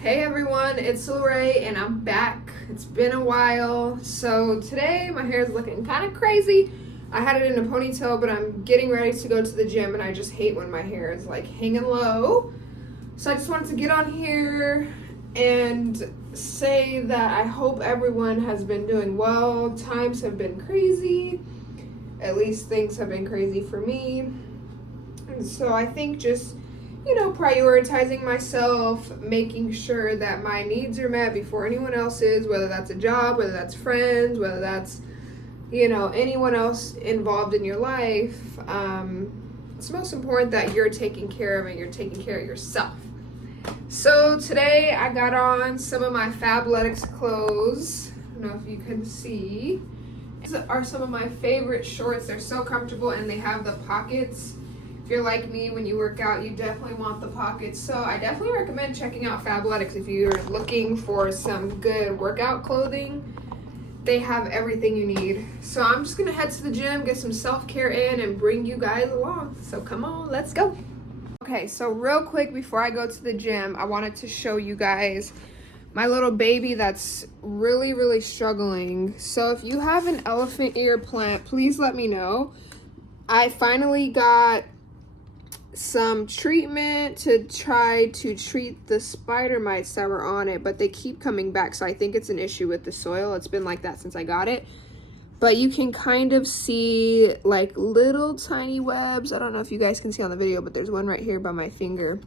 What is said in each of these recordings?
Hey everyone, it's Lorraine and I'm back. It's been a while. So today my hair is looking kind of crazy. I had it in a ponytail, but I'm getting ready to go to the gym and I just hate when my hair is like hanging low. So I just wanted to get on here and say that I hope everyone has been doing well. Times have been crazy. At least things have been crazy for me. And so I think just prioritizing myself, making sure that my needs are met before anyone else's, whether that's a job, whether that's friends, whether that's, anyone else involved in your life. It's most important that you're taking care of and you're taking care of yourself. So today I got on some of my Fabletics clothes. I don't know if you can see. These are some of my favorite shorts. They're so comfortable and they have the pockets. If you're like me, when you work out, you definitely want the pockets. So I definitely recommend checking out Fabletics if you're looking for some good workout clothing. They have everything you need. So I'm just gonna head to the gym, get some self-care in, and bring you guys along. So come on, let's go. Okay, so real quick before I go to the gym, I wanted to show you guys my little baby that's really struggling. So if you have an elephant ear plant, please let me know. I finally got some treatment to try to treat the spider mites that were on it, but they keep coming back, so I think it's an issue with the soil. It's been like that since I got it, but you can kind of see like little tiny webs. I don't know if you guys can see on the video, but there's one right here by my finger,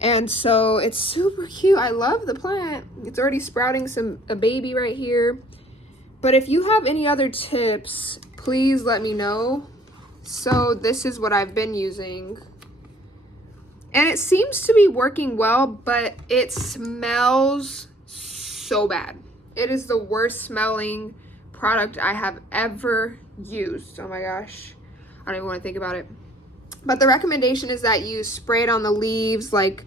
and so it's super cute. I love the plant. It's already sprouting a baby right here. But if you have any other tips, please let me know. So this is what I've been using. And it seems to be working well, but it smells so bad. It is the worst smelling product I have ever used. Oh my gosh. I don't even want to think about it. But the recommendation is that you spray it on the leaves like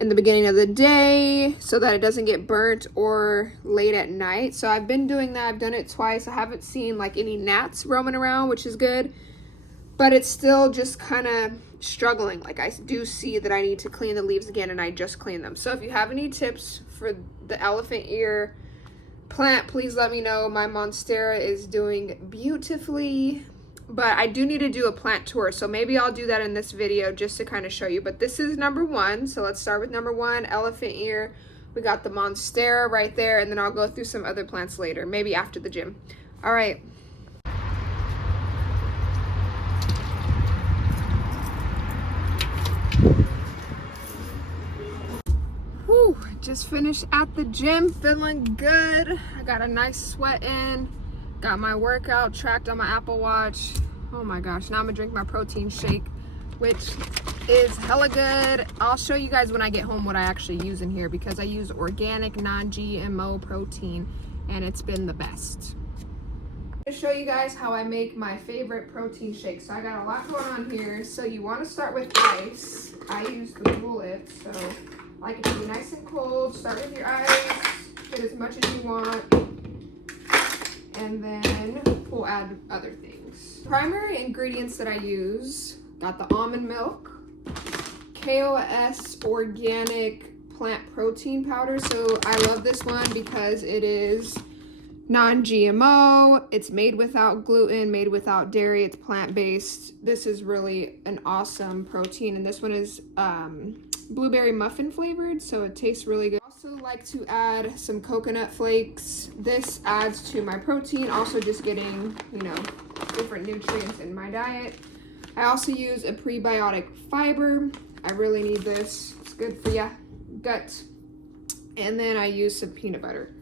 in the beginning of the day so that it doesn't get burnt, or late at night. So I've been doing that. I've done it twice. I haven't seen like any gnats roaming around, which is good. But it's still just kind of struggling. Like I do see that I need to clean the leaves again, and I just cleaned them. So if you have any tips for the elephant ear plant, please let me know. My monstera is doing beautifully, but I do need to do a plant tour. So maybe I'll do that in this video just to kind of show you. But this is number one. So let's start with number one, elephant ear. We got the monstera right there, and then I'll go through some other plants later, maybe after the gym. All right. Whew, just finished at the gym, feeling good. I got a nice sweat in, got my workout tracked on my Apple Watch. Oh my gosh, now I'm gonna drink my protein shake, which is hella good. I'll show you guys when I get home what I actually use in here, because I use organic, non-GMO protein, and it's been the best. To show you guys how I make my favorite protein shake. So I got a lot going on here. So you want to start with ice. I use the bullet, so like it to be nice and cold. Start with your ice, get as much as you want, and then we'll add other things. Primary ingredients that I use, got the almond milk, KOS organic plant protein powder. So I love this one because it is non-GMO, it's made without gluten, made without dairy, it's plant-based. This is really an awesome protein, and this one is blueberry muffin flavored, so it tastes really good. I also like to add some coconut flakes. This adds to my protein, also just getting, different nutrients in my diet. I also use a prebiotic fiber. I really need this. It's good for your gut. And then I use some peanut butter.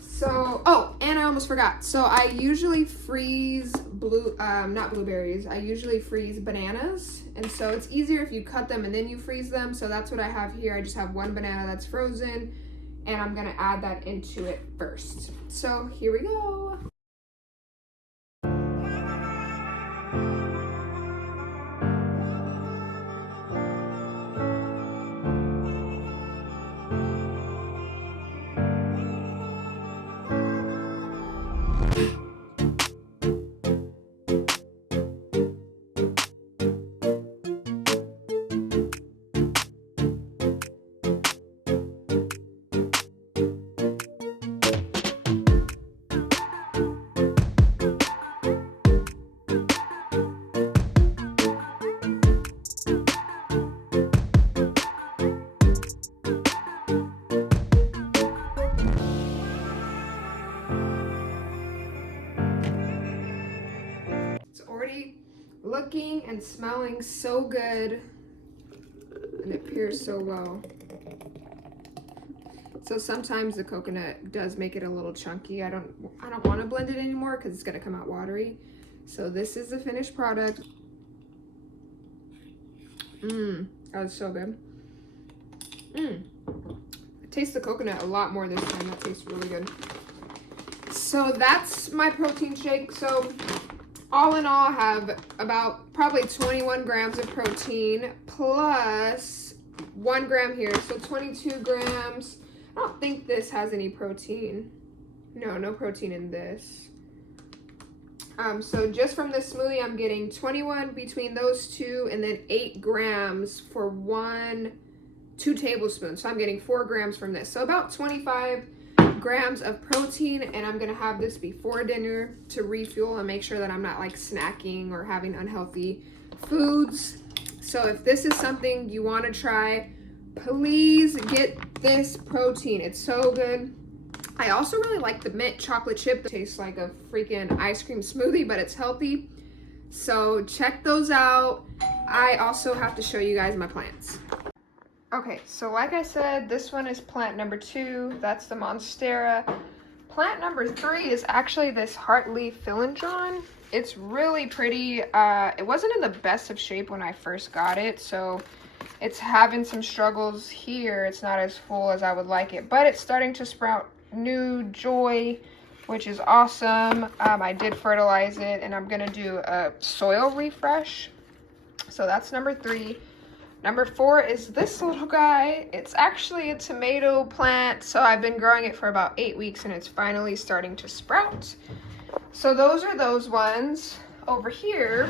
So, oh, and I almost forgot. So I usually freeze not blueberries. I usually freeze bananas. And so it's easier if you cut them and then you freeze them. So that's what I have here. I just have one banana that's frozen, and I'm gonna add that into it first. So here we go. looking and smelling so good, and it pairs so well. So sometimes the coconut does make it a little chunky. I don't want to blend it anymore because it's going to come out watery. So this is the finished product. That was so good. I taste the coconut a lot more this time. That tastes really good. So that's my protein shake. So all in all, I have about probably 21 grams of protein plus 1 gram here. So 22 grams. I don't think this has any protein. No protein in this. So just from this smoothie, I'm getting 21 between those two, and then 8 grams for 2 tablespoons. So I'm getting 4 grams from this. So about 25 grams of protein, and I'm gonna have this before dinner to refuel and make sure that I'm not like snacking or having unhealthy foods. So if this is something you want to try, please get this protein. It's so good. I also really like the mint chocolate chip. It tastes like a freaking ice cream smoothie, but it's healthy. So check those out. I also have to show you guys my plants. Okay, so like I said, this one is plant number 2. That's the monstera. Plant number 3 is actually this heartleaf philodendron. It's really pretty. It wasn't in the best of shape when I first got it, so it's having some struggles here. It's not as full as I would like it, but it's starting to sprout new joy, which is awesome. I did fertilize it, and I'm gonna do a soil refresh. So that's number 3. Number 4 is this little guy. It's actually a tomato plant, so I've been growing it for about 8 weeks, and it's finally starting to sprout. So those are those ones. Over here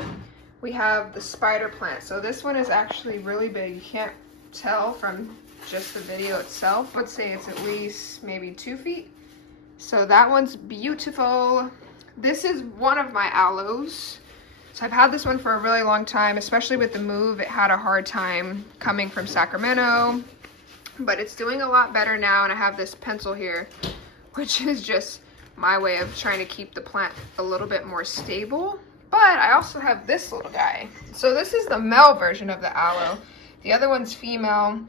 we have the spider plant. So this one is actually really big. You can't tell from just the video itself. I would say it's at least maybe 2 feet. So that one's beautiful. This is one of my aloes. So I've had this one for a really long time, especially with the move. It had a hard time coming from Sacramento, but it's doing a lot better now. And I have this pencil here, which is just my way of trying to keep the plant a little bit more stable. But I also have this little guy. So this is the male version of the aloe. The other one's female.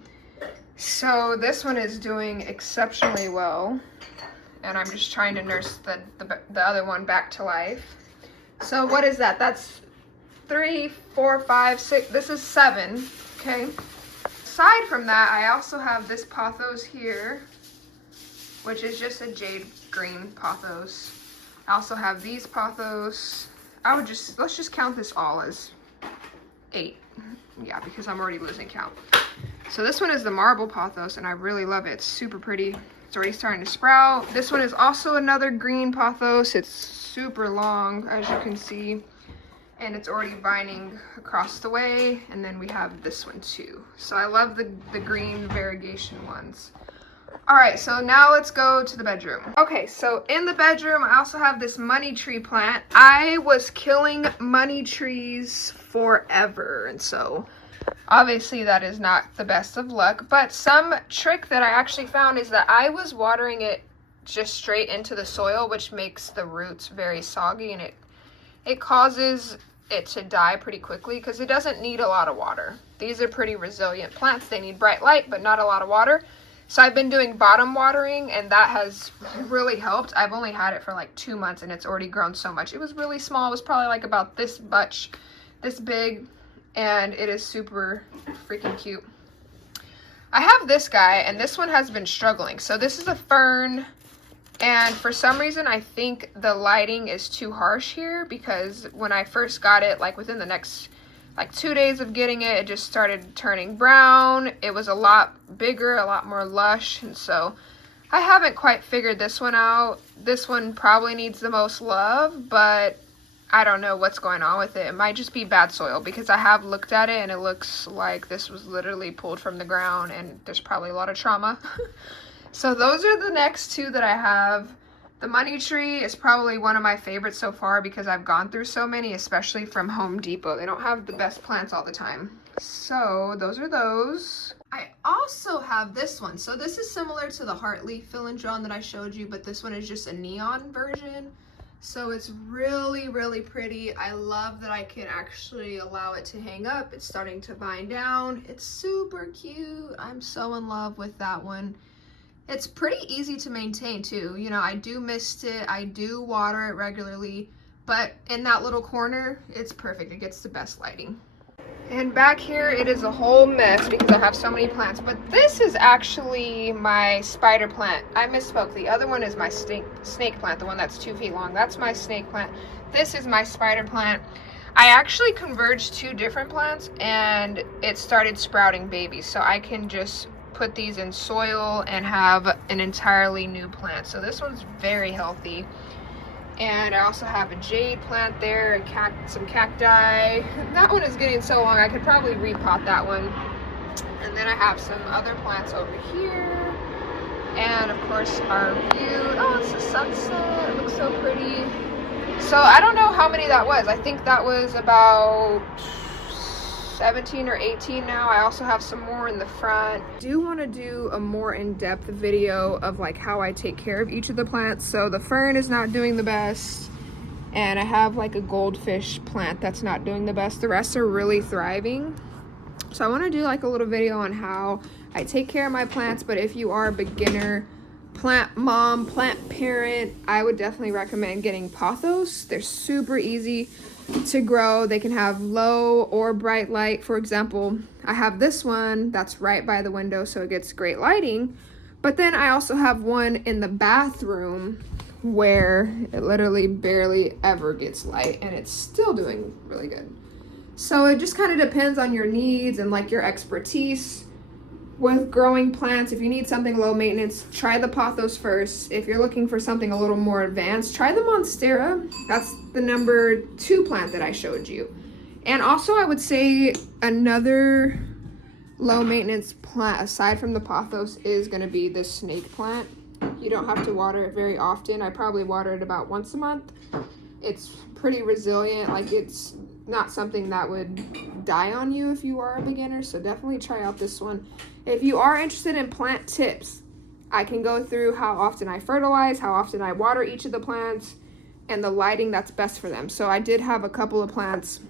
So this one is doing exceptionally well. And I'm just trying to nurse the other one back to life. So what is that? That's 3, 4, 5, 6. This is 7. Okay. Aside from that, I also have this pothos here, which is just a jade green pothos. I also have these pothos. Let's just count this all as 8. Yeah, because I'm already losing count. So this one is the marble pothos, and I really love it. It's super pretty. It's already starting to sprout. This one is also another green pothos. It's super long, as you can see, and it's already vining across the way. And then we have this one too. So I love the green variegation ones. All right, so now let's go to the bedroom. Okay, so in the bedroom, I also have this money tree plant. I was killing money trees forever, and so obviously that is not the best of luck. But some trick that I actually found is that I was watering it just straight into the soil, which makes the roots very soggy, and it causes it to die pretty quickly because it doesn't need a lot of water. These are pretty resilient plants. They need bright light, but not a lot of water. So I've been doing bottom watering, and that has really helped. I've only had it for like 2 months, and it's already grown so much. It was really small. It was probably like about this much, this big, and it is super freaking cute. I have this guy, and this one has been struggling. So this is a fern, and for some reason I think the lighting is too harsh here, because when I first got it, like within the next like 2 days of getting it, it just started turning brown. It was a lot bigger, a lot more lush, and so I haven't quite figured this one out. This one probably needs the most love, but I don't know what's going on with it. It might just be bad soil, because I have looked at it and it looks like this was literally pulled from the ground, and there's probably a lot of trauma. So those are the next 2 that I have. The money tree is probably one of my favorites so far because I've gone through so many, especially from Home Depot. They don't have the best plants all the time. So those are those. I also have this one. So this is similar to the heartleaf philodendron that I showed you, but this one is just a neon version. So it's really, really pretty. I love that I can actually allow it to hang up. It's starting to vine down. It's super cute. I'm so in love with that one. It's pretty easy to maintain too. You know, I do mist it. I do water it regularly, but in that little corner, it's perfect. It gets the best lighting. And back here, it is a whole mess because I have so many plants. But this is actually my spider plant. I misspoke. The other one is my snake plant, the one that's 2 feet long. That's my snake plant. This is my spider plant. I actually converged 2 different plants and it started sprouting babies. So I can just put these in soil and have an entirely new plant. So this one's very healthy. And I also have a jade plant there, and some cacti. That one is getting so long, I could probably repot that one. And then I have some other plants over here. And of course our view. Oh, it's the sunset. It looks so pretty. So I don't know how many that was. I think that was about 17 or 18 now. I also have some more in the front. I do want to do a more in-depth video of like how I take care of each of the plants. So the fern is not doing the best, and I have like a goldfish plant that's not doing the best. The rest are really thriving. So I want to do like a little video on how I take care of my plants. But if you are a beginner plant mom, plant parent, I would definitely recommend getting pothos. They're super easy to grow. They can have low or bright light. For example, I have this one that's right by the window, so it gets great lighting. But then I also have one in the bathroom where it literally barely ever gets light, and it's still doing really good. So it just kind of depends on your needs and like your expertise with growing plants. If you need something low maintenance, try the pothos first. If you're looking for something a little more advanced, try the monstera. That's the number 2 plant that I showed you. And also I would say another low maintenance plant aside from the pothos is going to be this snake plant. You don't have to water it very often. I probably water it about once a month. It's pretty resilient. Like, it's not something that would die on you if you are a beginner, so definitely try out this one. If you are interested in plant tips, I can go through how often I fertilize, how often I water each of the plants, and the lighting that's best for them. So I did have a couple of plants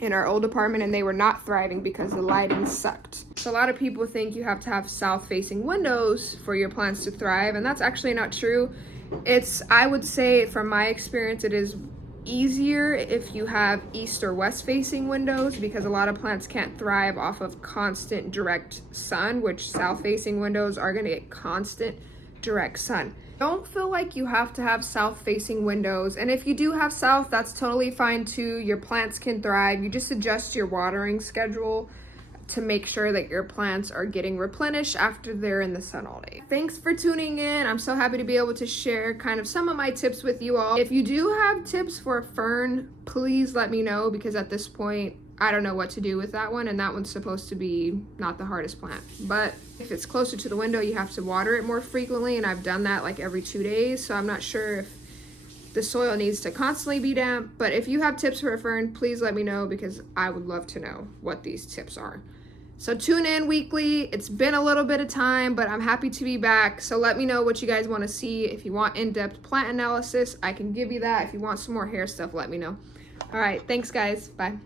in our old apartment and they were not thriving because the lighting sucked. So a lot of people think you have to have south-facing windows for your plants to thrive, and that's actually not true. I would say from my experience, it is easier if you have east or west facing windows because a lot of plants can't thrive off of constant direct sun, which south facing windows are going to get constant direct sun. Don't feel like you have to have south facing windows, and if you do have south, that's totally fine too. Your plants can thrive. You just adjust your watering schedule to make sure that your plants are getting replenished after they're in the sun all day. Thanks for tuning in. I'm so happy to be able to share kind of some of my tips with you all. If you do have tips for a fern, please let me know, because at this point, I don't know what to do with that one, and that one's supposed to be not the hardest plant. But if it's closer to the window, you have to water it more frequently, and I've done that like every 2 days, so I'm not sure if the soil needs to constantly be damp. But if you have tips for a fern, please let me know, because I would love to know what these tips are. So tune in weekly. It's been a little bit of time, but I'm happy to be back. So let me know what you guys want to see. If you want in-depth plant analysis, I can give you that. If you want some more hair stuff, let me know. All right, thanks guys. Bye.